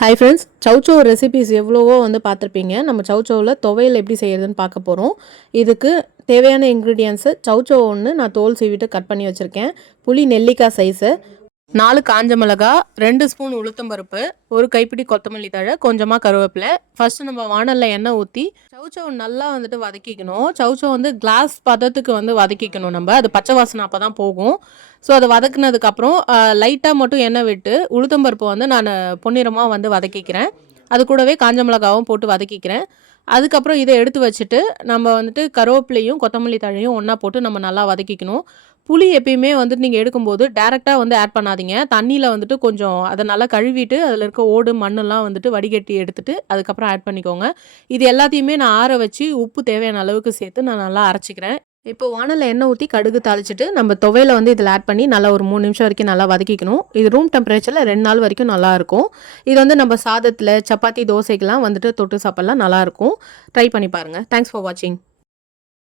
Hi friends, chow chow recipes எவ்வளவோ பார்த்துருப்பீங்க. நம்ம சௌச்சௌவில் துவையல் எப்படி செய்யறதுன்னு பார்க்க போகிறோம். இதுக்கு தேவையான இன்க்ரீடியன்ஸு சௌச்சௌ ஒன்று நான் தோல் சீவிட்டு கட் பண்ணி வச்சுருக்கேன். புளி நெல்லிக்காய் சைஸு, 4 காஞ்ச மிளகா, 2 ஸ்பூன் உளுத்தம்பருப்பு, ஒரு கைப்பிடி கொத்தமல்லி தழை, கொஞ்சமாக கருவேப்பிலை. ஃபஸ்ட்டு நம்ம வானலில் எண்ணெய் ஊற்றி சௌச்சௌ நல்லா வதக்கிக்கணும். சௌச்சௌ கிளாஸ் பதத்துக்கு வதக்கிக்கணும். நம்ம அது பச்சை வாசனை அப்போ தான் போகும். ஸோ அதை வதக்குனதுக்கப்புறம் லைட்டாக மட்டும் எண்ணெய் விட்டு உளுத்தம்பருப்பு நான் பொன்னிறமாக வதக்கிக்கிறேன். அது கூடவே காஞ்ச மிளகாவும் போட்டு வதக்கிக்கிறேன். அதுக்கப்புறம் இதை எடுத்து வச்சுட்டு நம்ம கருவேப்பிலையும் கொத்தமல்லி தழையும் ஒன்றா போட்டு நம்ம நல்லா வதக்கிக்கணும். புளி எப்பயுமே நீங்கள் எடுக்கும்போது டேரெக்டாக ஆட் பண்ணாதீங்க. தண்ணியில் கொஞ்சம் அதை நல்லா கழுவிட்டு அதில் இருக்க ஓடு மண்ணெல்லாம் வடிகட்டி எடுத்துட்டு அதுக்கப்புறம் ஆட் பண்ணிக்கோங்க. இது எல்லாத்தையுமே நான் ஆற வச்சு உப்பு தேவையான அளவுக்கு சேர்த்து நான் நல்லா அரைச்சிக்கிறேன். இப்போ வானலில் எண்ணெய் ஊற்றி கடுகு தாளிச்சிட்டு நம்ம துவையில இதில் ஆட் பண்ணி நல்லா ஒரு 3 நிமிஷம் வரைக்கும் நல்லா வதக்கிக்கணும். இது ரூம் டெம்பரேச்சரில் 2 நாள் வரைக்கும் நல்லாயிருக்கும். இது நம்ம சாதத்தில் சப்பாத்தி தோசைக்கெலாம் தொட்டு சாப்பிட்லாம் நல்லாயிருக்கும். ட்ரை பண்ணி பாருங்கள். தேங்க்ஸ் ஃபார் வாட்சிங்.